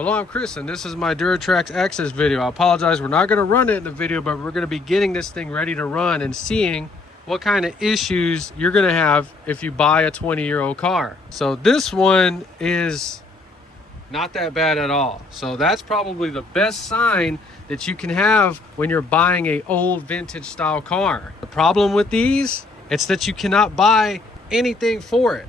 Hello, I'm Chris, and this is my Duratrax access video. I apologize, we're not going to run it in the video, but we're going to be getting this thing ready to run and seeing what kind of issues you're going to have if you buy a 20-year-old car. So this one is not that bad at all. So that's probably the best sign that you can have when you're buying a old vintage style car. The problem with these, it's that you cannot buy anything for it.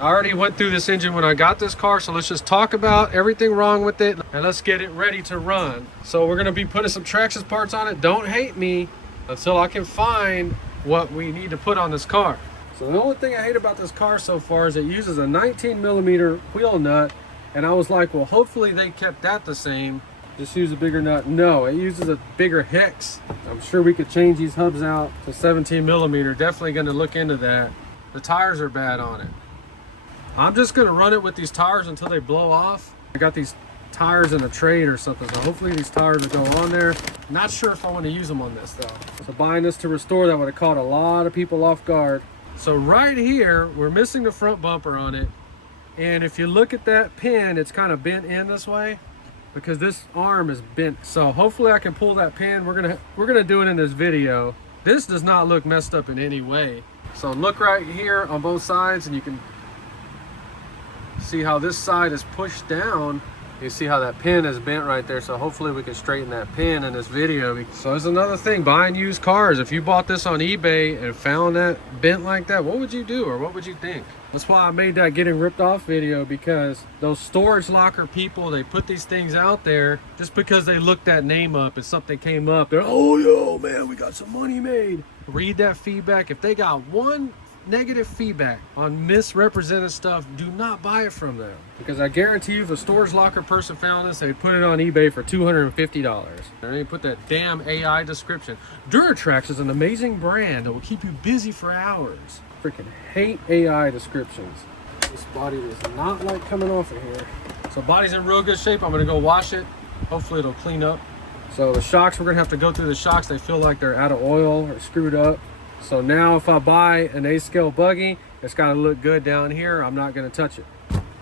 I already went through this engine when I got this car, so let's just talk about everything wrong with it and let's get it ready to run. So we're going to be putting some Traxxas parts on it. Don't hate me until I can find what we need to put on this car. So the only thing I hate about this car so far is it uses a 19mm wheel nut, and I was like, well, hopefully they kept that the same. Just use a bigger nut. No, it uses a bigger hex. I'm sure we could change these hubs out to 17mm. Definitely going to look into that. The tires are bad on it. I'm just going to run it with these tires until they blow off. I got these tires in a trade or something, so hopefully these tires will go on there. Not sure if I want to use them on this though. So buying this to restore that would have caught a lot of people off guard. So right here, we're missing the front bumper on it. And if you look at that pin, it's kind of bent in this way because this arm is bent. So hopefully I can pull that pin. We're gonna do it in this video. This does not look messed up in any way. So look right here on both sides and you can see how this side is pushed down. You see how that pin is bent right there, so hopefully we can straighten that pin in this video. So there's another thing, buying used cars. If you bought this on eBay and found that bent like that, what would you do, or what would you think? That's why I made that getting ripped off video, because those storage locker people, they put these things out there just because they looked that name up and something came up. They're, oh, yo, man, we got some money made. Read that feedback. If they got one negative feedback on misrepresented stuff, do not buy it from them, because I guarantee you if a storage locker person found this, they put it on eBay for $250. And they put that damn AI description. Duratrax is an amazing brand that will keep you busy for hours. Freaking hate AI descriptions. This body does not like coming off of here. So body's in real good shape. I'm gonna go wash it. Hopefully it'll clean up. So the shocks, we're gonna have to go through the shocks. They feel like they're out of oil or screwed up. So now if I buy an A-scale buggy, it's got to look good down here. I'm not going to touch it.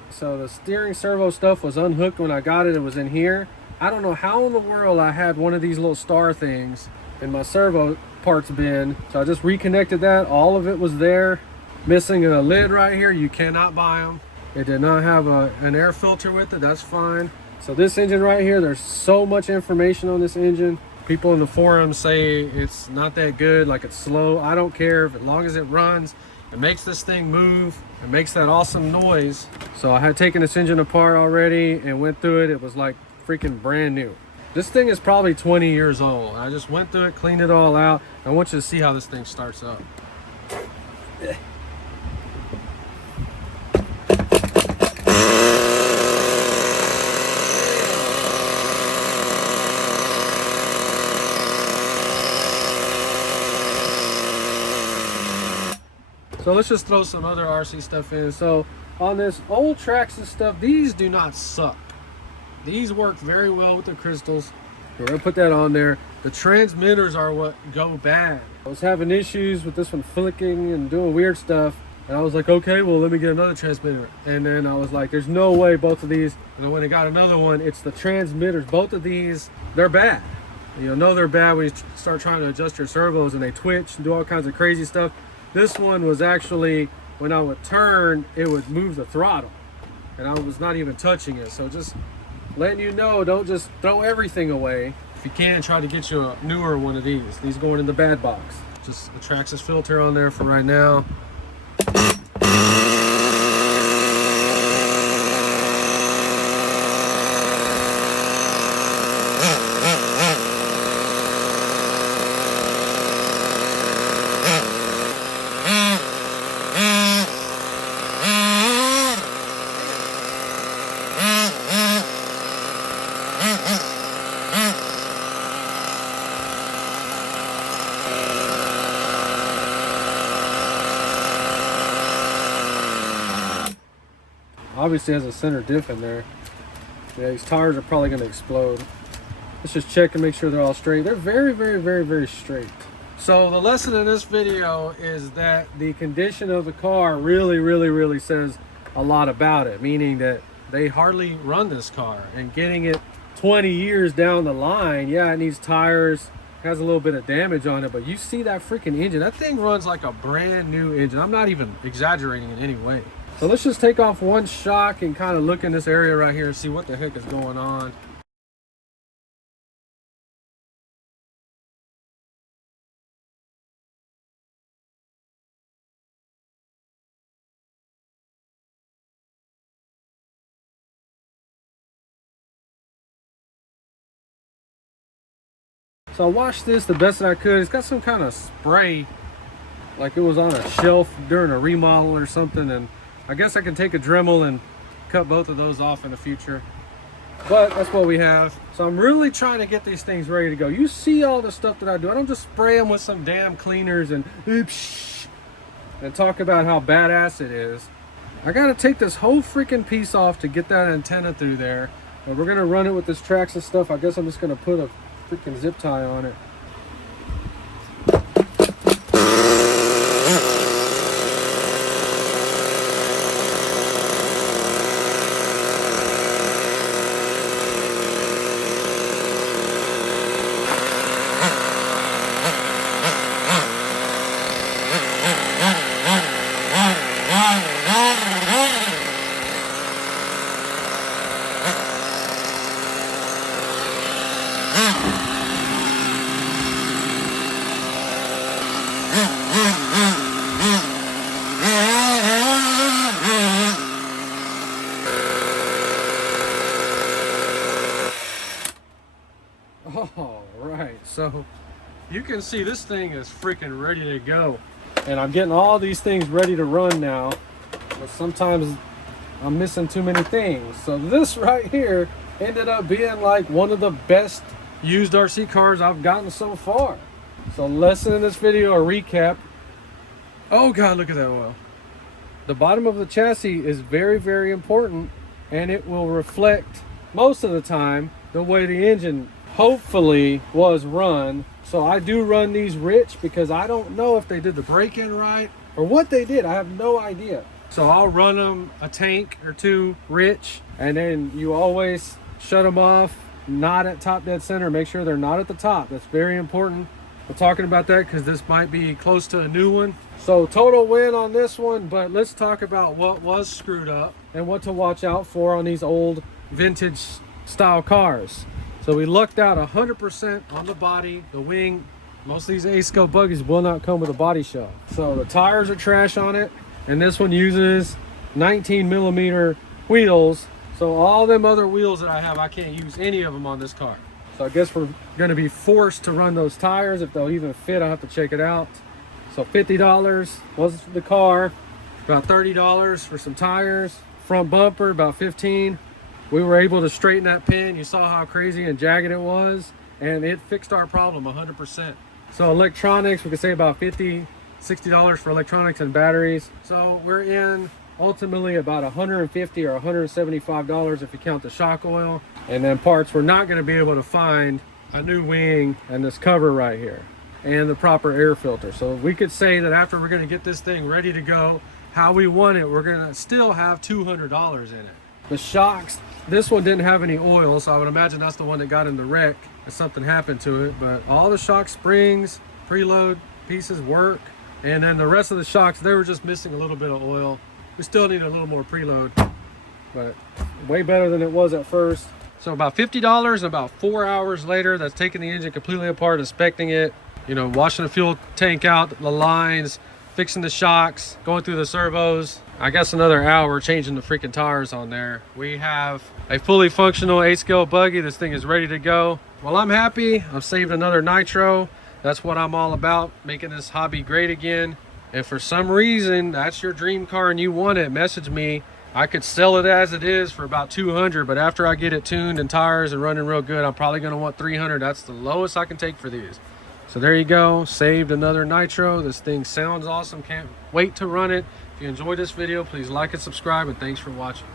So the steering servo stuff was unhooked when I got it. It was in here. I don't know how in the world I had one of these little star things in my servo parts bin. So I just reconnected that. All of it was there. Missing a lid right here. You cannot buy them. It did not have an air filter with it. That's fine. So this engine right here, there's so much information on this engine. People in the forums say it's not that good, like it's slow. I don't care, as long as it runs, it makes this thing move, it makes that awesome noise. So I had taken this engine apart already and went through it. It was like freaking brand new. This thing is probably 20 years old. I just went through it, cleaned it all out. I want you to see how this thing starts up. So let's just throw some other RC stuff in. So on this old Traxxas stuff, these do not suck. These work very well with the crystals. We're gonna put that on there. The transmitters are what go bad. I was having issues with this one flicking and doing weird stuff. And I was like, okay, well, let me get another transmitter. And then I was like, there's no way both of these. And then when I got another one, it's the transmitters. Both of these, they're bad. And you'll know they're bad when you start trying to adjust your servos and they twitch and do all kinds of crazy stuff. This one was actually, when I would turn, it would move the throttle. And I was not even touching it. So just letting you know, don't just throw everything away. If you can, try to get you a newer one of these. These going in the bad box. Just a Traxxas filter on there for right now. Obviously has a center diff in there. Yeah, these tires are probably going to explode. Let's just check and make sure they're all straight. They're very, very, very, very straight. So the lesson in this video is that the condition of the car really, really, really says a lot about it, meaning that they hardly run this car. And getting it 20 years down the line, yeah, it needs tires, has a little bit of damage on it, but you see that freaking engine, that thing runs like a brand new engine. I'm not even exaggerating in any way. So let's just take off one shock and kind of look in this area right here and see what the heck is going on. So I washed this the best that I could. It's got some kind of spray, like it was on a shelf during a remodel or something, and I guess I can take a Dremel and cut both of those off in the future. But that's what we have. So I'm really trying to get these things ready to go. You see all the stuff that I do. I don't just spray them with some damn cleaners and talk about how badass it is. I gotta take this whole freaking piece off to get that antenna through there. And we're gonna run it with this Trax and stuff. I guess I'm just gonna put a freaking zip tie on it. All right, so you can see this thing is freaking ready to go, and I'm getting all these things ready to run now, but sometimes I'm missing too many things. So this right here ended up being like one of the best used RC cars I've gotten so far. So lesson in this video, a recap. Oh God, look at that oil. The bottom of the chassis is very, very important, and it will reflect most of the time the way the engine hopefully was run. So I do run these rich because I don't know if they did the break-in right or what they did. I have no idea. So I'll run them a tank or two rich, and then you always shut them off, not at top dead center. Make sure they're not at the top. That's very important. We're talking about that because this might be close to a new one. So total win on this one, but let's talk about what was screwed up and what to watch out for on these old vintage style cars. So we lucked out 100% on the body, the wing. Most of these A-scale buggies will not come with a body shell. So the tires are trash on it, and this one uses 19mm wheels. So all them other wheels that I have, I can't use any of them on this car. So I guess we're gonna be forced to run those tires. If they'll even fit, I'll have to check it out. So $50 was the car, about $30 for some tires. Front bumper, about $15. We were able to straighten that pin. You saw how crazy and jagged it was, and it fixed our problem 100%. So electronics, we could say about $50, $60 for electronics and batteries. So we're in ultimately about $150 or $175 if you count the shock oil. And then parts, we're not gonna be able to find a new wing and this cover right here and the proper air filter. So we could say that after we're gonna get this thing ready to go, how we want it, we're gonna still have $200 in it. The shocks, this one didn't have any oil, so I would imagine that's the one that got in the wreck if something happened to it. But all the shock springs, preload pieces work, and then the rest of the shocks, they were just missing a little bit of oil. We still need a little more preload, but way better than it was at first. So about $50, and about 4 hours later, that's taking the engine completely apart, inspecting it, you know, washing the fuel tank out, the lines, fixing the shocks, going through the servos. I guess another hour changing the freaking tires on there. We have a fully functional 8-scale buggy. This thing is ready to go. Well, I'm happy. I've saved another nitro. That's what I'm all about, making this hobby great again. If for some reason that's your dream car and you want it, message me. I could sell it as it is for about $200, but after I get it tuned and tires and running real good, I'm probably gonna want $300. That's the lowest I can take for these. So there you go, saved another nitro. This thing sounds awesome, can't wait to run it. If you enjoyed this video, please like and subscribe, and thanks for watching.